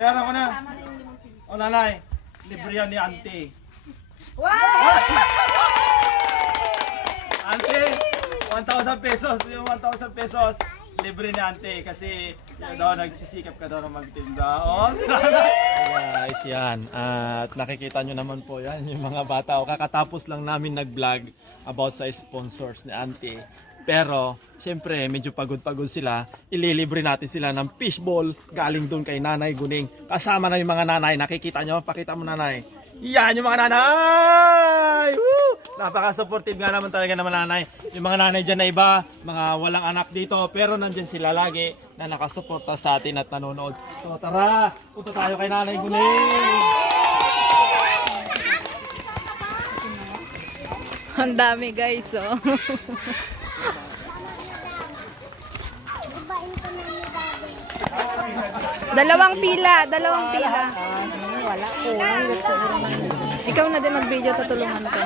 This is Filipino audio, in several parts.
Bayaran ko na. O nanay, libre yan ni auntie. Auntie, 1,000 pesos. Yung 1,000 pesos, libre ni auntie. Kasi yun daw, nagsisikap ka daw na magtinda. O, si nanay. Guys, yan. At nakikita nyo naman po yan, yung mga bata. O, kakatapos lang namin nag-vlog about sa sponsors ni auntie. Pero, syempre, medyo pagod-pagod sila. Ililibre natin sila ng fishball galing doon kay Nanay Guning. Kasama na yung mga nanay. Nakikita nyo? Pakita mo nanay. Yan yung mga nanay! Woo! Napaka-supportive nga naman talaga ng mga nanay. Yung mga nanay dyan na iba, mga walang anak dito, pero nandyan sila lagi na nakasuporta sa atin at nanonood. So tara, punta tayo kay Nanay Guning! Ang dami guys, oh. dalawang pila, dalawang pila. Wala, kulang. Ikaw na din mag-video, tutulungan ko.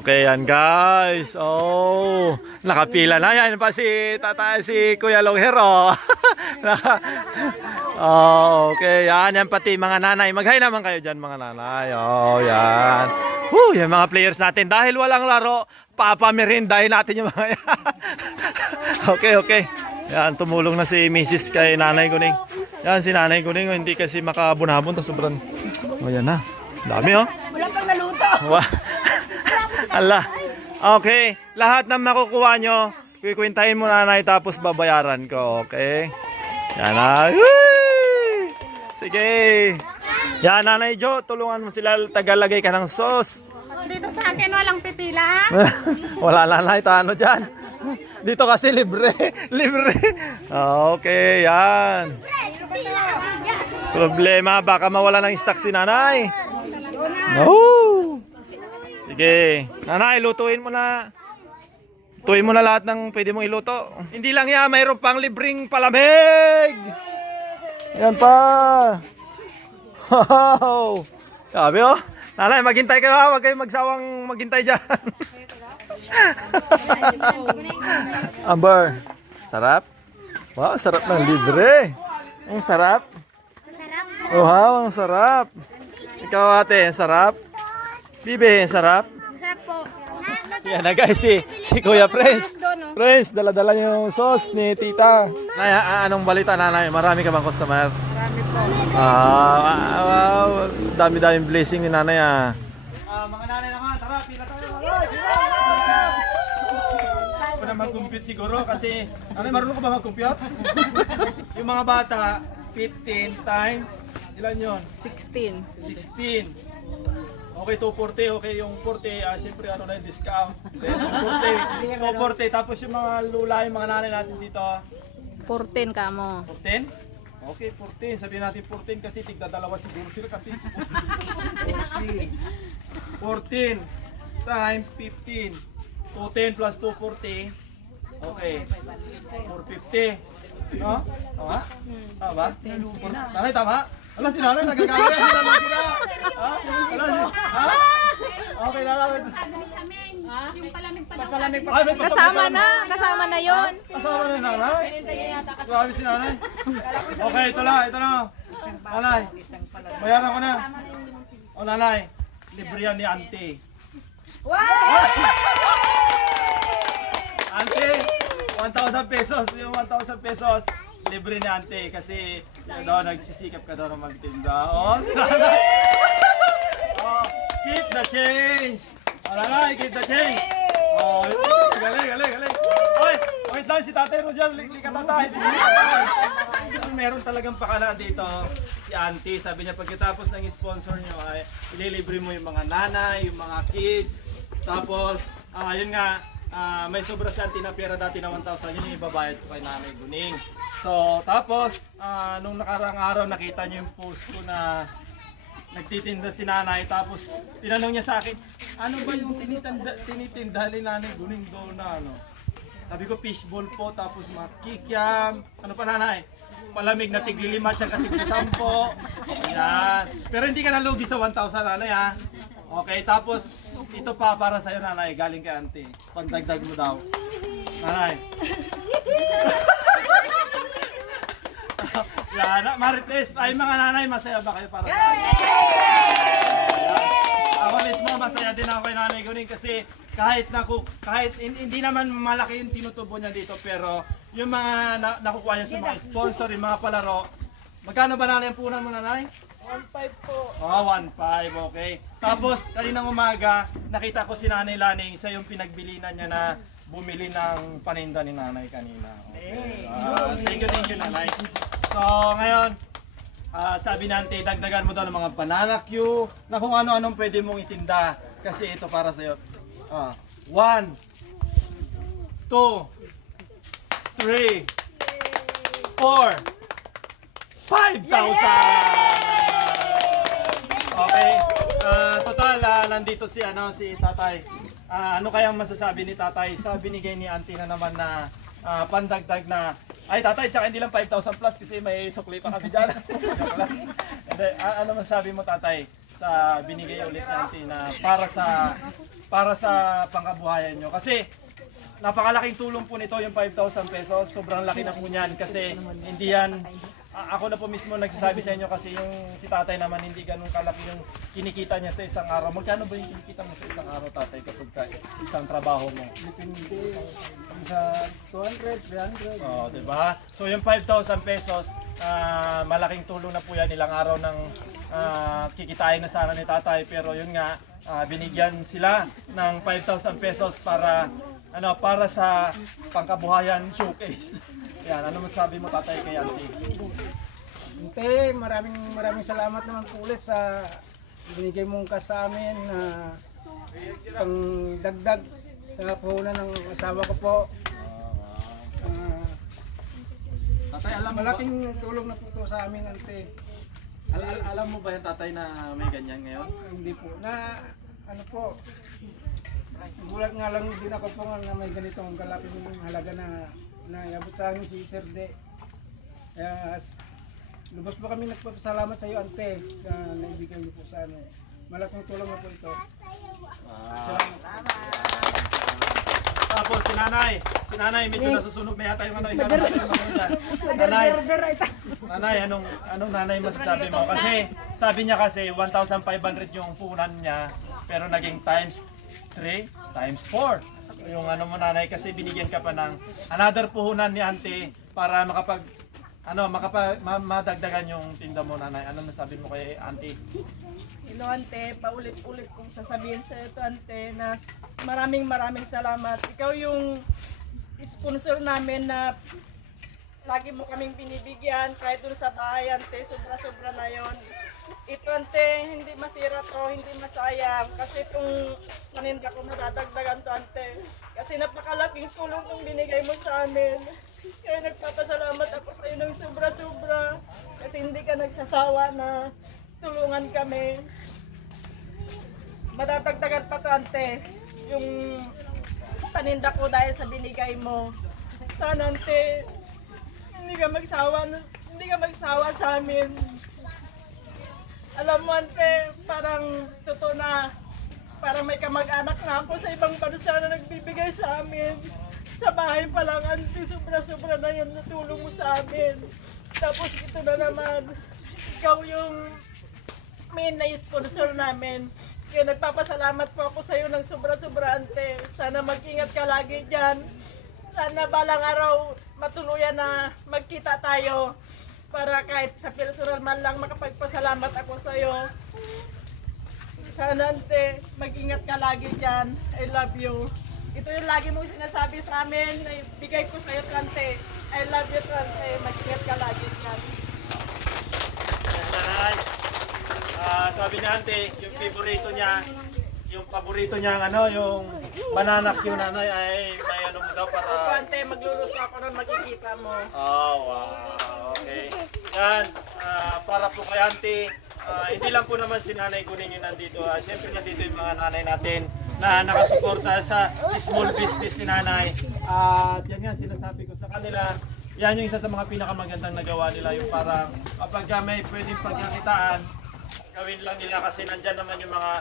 Okay yan guys. Oh, nakapila na yan pa si tata si Kuya Longhero. oh, okay yan yan pati mga nanay. Maghay naman kayo diyan mga nanay. Oh, yan. Woo, yan mga players natin dahil walang laro, papamerindahin natin yung mga yan. okay, okay. Yan, tumulong na si Mrs. kay Nanay Guning. Yan, si Nanay Guning, oh, hindi kasi makabunabon, tapos sobrang, oh yan na. Dami oh. Wala pang naluto. Wa. Ala. Okay, lahat ng makukuha nyo, kikwintahin mo nanay tapos babayaran ko, okay? Yan na. Woo! Sige. Yan, Nanay Jo, tulungan mo sila tagalagay ka ng sauce. Dito sa akin walang pipila. Wala nanay, tano dyan. Dito kasi libre. libre. Okay, yan. Problema, baka mawala ng stock si nanay. No. Sige. Nanay, lutuin mo na. Lutuin mo na lahat ng pwede mong iluto. Hindi lang yan, mayroon pang libreng palamig. Yan pa. Wow. Sabi oh. Nanay, maghintay kayo ha. Huwag kayong magsawang maghintay dyan. Amber, sarap? Wow, sarap ng libre. Ang sarap. Oh, wow, ang sarap. Ikaw ate, ang sarap. Bibi, ang sarap. Yan na guys, si, si Kuya Prince. Prince, dala-dala yung sauce ni tita. Nay, a- anong balita nanay? Marami ka bang customer? Marami po. Ah, wow. Dami-daming blessing ni nanay ah. mga nanay naman, tara, pila tayo. Ako na mag-compute siguro kasi, nanay, marunong ka ba mag-compute? Yung mga bata, 15 times, ilan yon? 16. 16. Okay, 240. Okay, yung 40, ah, siyempre ano na yung discount. Then, 240. 240. Tapos yung mga lula, yung mga nanay natin dito, 14 ka mo. 14? Okay, 14. Sabihin natin 14 kasi tigda dalawa siguro sila kasi 14. 14 times 15. 210 plus 240. Okay. 450. No? Tama? Tama ba? Nanay, tama? Wala si nanay, nagagaya si nanay sila. Ha? Wala si... Ha? Okay, nanay. Yung palamig pa papagay Kasama na, kasama na yon. Kasama na nanay? Grabe si nanay. Okay, ito na, ito na. Nanay, bayaran ko na. O nanay, libre yan ni auntie. Auntie, 1,000 pesos. Yung 1,000 pesos, libre ni auntie. Kasi yun daw, nagsisikap ka daw na magtinda. O, si nanay. Oh, keep the change. Nanay, keep the change. Oh, galing, galing, galing. Oy, wait lang, si Tatay likli ka tatay. Meron talagang pakala dito si Auntie. Sabi niya pagkatapos ng sponsor niyo ay ililibre mo yung mga nanay, yung mga kids. Tapos, ah yun nga, ah, may sobra si Auntie na pera dati na 1,000. Yun yung ibabayad ko kay Nanay Buning. So, tapos, ah, nung nakarang araw nakita niyo yung post ko na nagtitinda si nanay. Tapos tinanong niya sa akin ano ba yung tinitinda, tinitinda ni nanay guning doon na ano? Sabi ko fishball po tapos mga kikiam ano pa nanay? Malamig na tiglilima siya katig sampo. Yan pero hindi ka nalugi sa 1,000 nanay ha? Okay tapos ito pa para sa'yo nanay. Galing kay auntie. Pandagdag mo daw. Nanay. Yan, Marites, ay mga nanay, masaya ba kayo para sa akin? Ako mismo, masaya din ako kay Nanay Guning kasi kahit naku, kahit hin- hindi naman malaki yung tinutubo niya dito pero yung mga na, nakukuha niya sa mga sponsor, yung mga palaro, magkano ba nanay ang punan mo nanay? 1.5 po. Ah, oh, 1.5, okay. Tapos, kaninang umaga, nakita ko si Nanay Laning, siya yung pinagbilinan niya na bumili ng paninda ni Nanay kanina. Okay. Ah, thank you, thank you, Nanay. So, ngayon, ah, sabi nanti, dagdagan mo daw ng mga pananakyu, na kung ano-anong pwede mong itinda. Kasi ito para sa'yo. Ah, one, two, three, four, 5,000! Nandito si, ano, si tatay. Ah, ano kayang masasabi ni tatay sa binigay ni auntie na naman na ah, pandagdag na ay tatay, tsaka hindi lang 5,000 plus kasi may sukli pa kami dyan. Hindi, ah, ano masabi mo tatay sa binigay ulit ni auntie na para sa para sa pangkabuhayan nyo? Kasi napakalaking tulong po nito yung 5,000 pesos. Sobrang laki na po niyan kasi hindi yan a- ako na po mismo nagsasabi sa inyo kasi yung si tatay naman hindi ganun kalaki yung kinikita niya sa isang araw. Magkano ba yung kinikita mo sa isang araw tatay kapag ka isang trabaho mo? Depende sa 200, 300. Oh, 'di ba? So yung 5,000 pesos, ah, malaking tulong na po 'yan ilang araw ng ah, kikitain na sana ni tatay pero yun nga ah, binigyan sila ng 5,000 pesos para ano para sa pangkabuhayan showcase. Yan, ano masabi mo tatay kay auntie? Ante, maraming maraming salamat naman po ulit sa binigay mong ka sa amin na pang dagdag sa puhunan ng asawa ko po. Ah, Tatay, alam mo ba, malaking tulong na po to sa amin, ante. al- al- alam mo ba yung tatay na may ganyan ngayon? Hindi po na ano po. Gulat nga lang din ako po nga na may ganitong kalaking halaga na na yabot sa amin si Sir De. Kaya lubos po kami nagpapasalamat sa iyo, ante, na naibigay niyo po sa amin. Malaking tulong na po ito. Tapos si nanay, si nanay medyo nasusunog na yata yung ano, ikaw ano dyan. Nanay, nanay, anong, anong nanay masasabi mo? Kasi sabi niya kasi 1,500 yung punan niya, pero naging times 3, times 4. Yung ano mo nanay, kasi binigyan ka pa ng another puhunan ni auntie para makapag ano, makapag ma- madagdagan yung tinda mo nanay. Ano masabi mo kay auntie? Hello ante, paulit-ulit kong sasabihin sa ito ante na maraming maraming salamat. Ikaw yung sponsor namin na lagi mo kaming binibigyan kahit dun sa bahay ante, sobra-sobra na yon. Ito ante, hindi masira to, hindi masayang kasi itong paninda ko madadagdagan to ante. Kasi napakalaking tulong itong binigay mo sa amin. Kaya nagpapasalamat ako sa iyo ng sobra-sobra kasi hindi ka nagsasawa na tulungan kami. Madadagdagan pa to, ante, yung paninda ko dahil sa binigay mo. Sana, ante, hindi ka magsawa, hindi ka magsawa sa amin. Alam mo, ante, parang totoo na, parang may kamag-anak na ako sa ibang bansa na nagbibigay sa amin. Sa bahay pa lang, ante, sobra-sobra na yung natulong mo sa amin. Tapos ito na naman, ikaw yung main na sponsor namin. Kaya nagpapasalamat po ako sa iyo ng sobra-sobra ante. Sana mag-ingat ka lagi dyan. Sana balang araw matuluyan na magkita tayo para kahit sa personal man lang makapagpasalamat ako sa iyo. Sana ante, mag-ingat ka lagi dyan. I love you. Ito yung lagi mong sinasabi sa amin bigay ko sa iyo, Trante. I love you, Trante. Mag-ingat ka lagi dyan. Ah, sabi ni ante, yung favorito niya, yung paborito niya, ano, yung banana Q nanay ay may ano mo daw para... Trante, magluluto ako nun, makikita mo. Oh, wow. Okay. Yan, ah, para po kay ante, ah, hindi lang po naman si nanay kunin yung nandito. Ah, Siyempre nandito yung mga nanay natin na nakasuporta sa small business ni nanay. At yan nga, sinasabi ko sa kanila, yan yung isa sa mga pinakamagandang nagawa nila, yung parang kapag ah, may pwedeng pagkakitaan, gawin lang nila kasi nandyan naman yung mga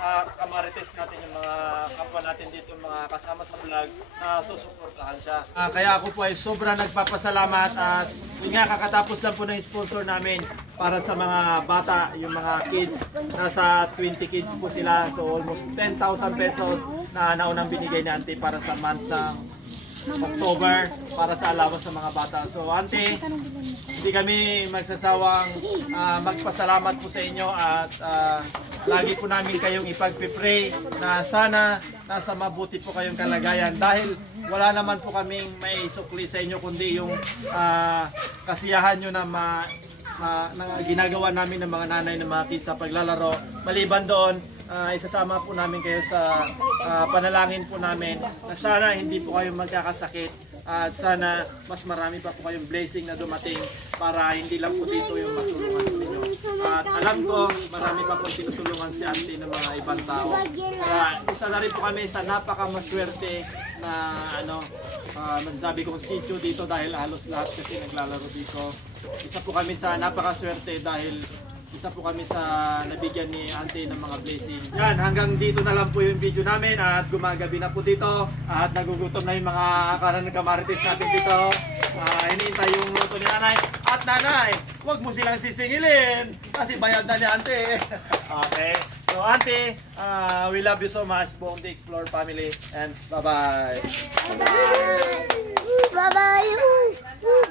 ah, kamarites natin, yung mga kapwa natin dito, yung mga kasama sa vlog na susuportahan siya. Ah, kaya ako po ay sobrang nagpapasalamat at yun nga kakatapos lang po ng sponsor namin para sa mga bata, yung mga kids. Nasa 20 kids po sila, so almost 10,000 pesos na naunang binigay ni Auntie para sa month ng October para sa allowance ng mga bata. So, Auntie, hindi kami magsasawang ah, magpasalamat po sa inyo at ah, lagi po namin kayong ipagpipray na sana nasa mabuti po kayong kalagayan dahil wala naman po kaming may sukli sa inyo kundi yung ah, kasiyahan nyo na ma, ma- na ginagawa namin ng mga nanay ng mga kids sa paglalaro. Maliban doon, ah, isasama po namin kayo sa ah, panalangin po namin na sana hindi po kayo magkakasakit at sana mas marami pa po kayong blessing na dumating para hindi lang po dito yung matulungan po ninyo. At alam ko, marami pa po tinutulungan si auntie ng mga ibang tao. Kaya isa na rin po kami sa napakamaswerte na ano, uh, nagsabi kong sityo dito dahil halos lahat kasi naglalaro dito. Isa po kami sa napakaswerte dahil isa po kami sa nabigyan ni Auntie ng mga blessing. Yan, hanggang dito na lang po yung video namin at gumagabi na po dito at nagugutom na yung mga kanan kamarites natin dito. Uh, hinihintay yung luto ni nanay. At nanay, huwag mo silang sisingilin kasi bayad na ni Auntie. okay. So Auntie, uh, we love you so much, buong The Explore family and bye-bye. Bye-bye.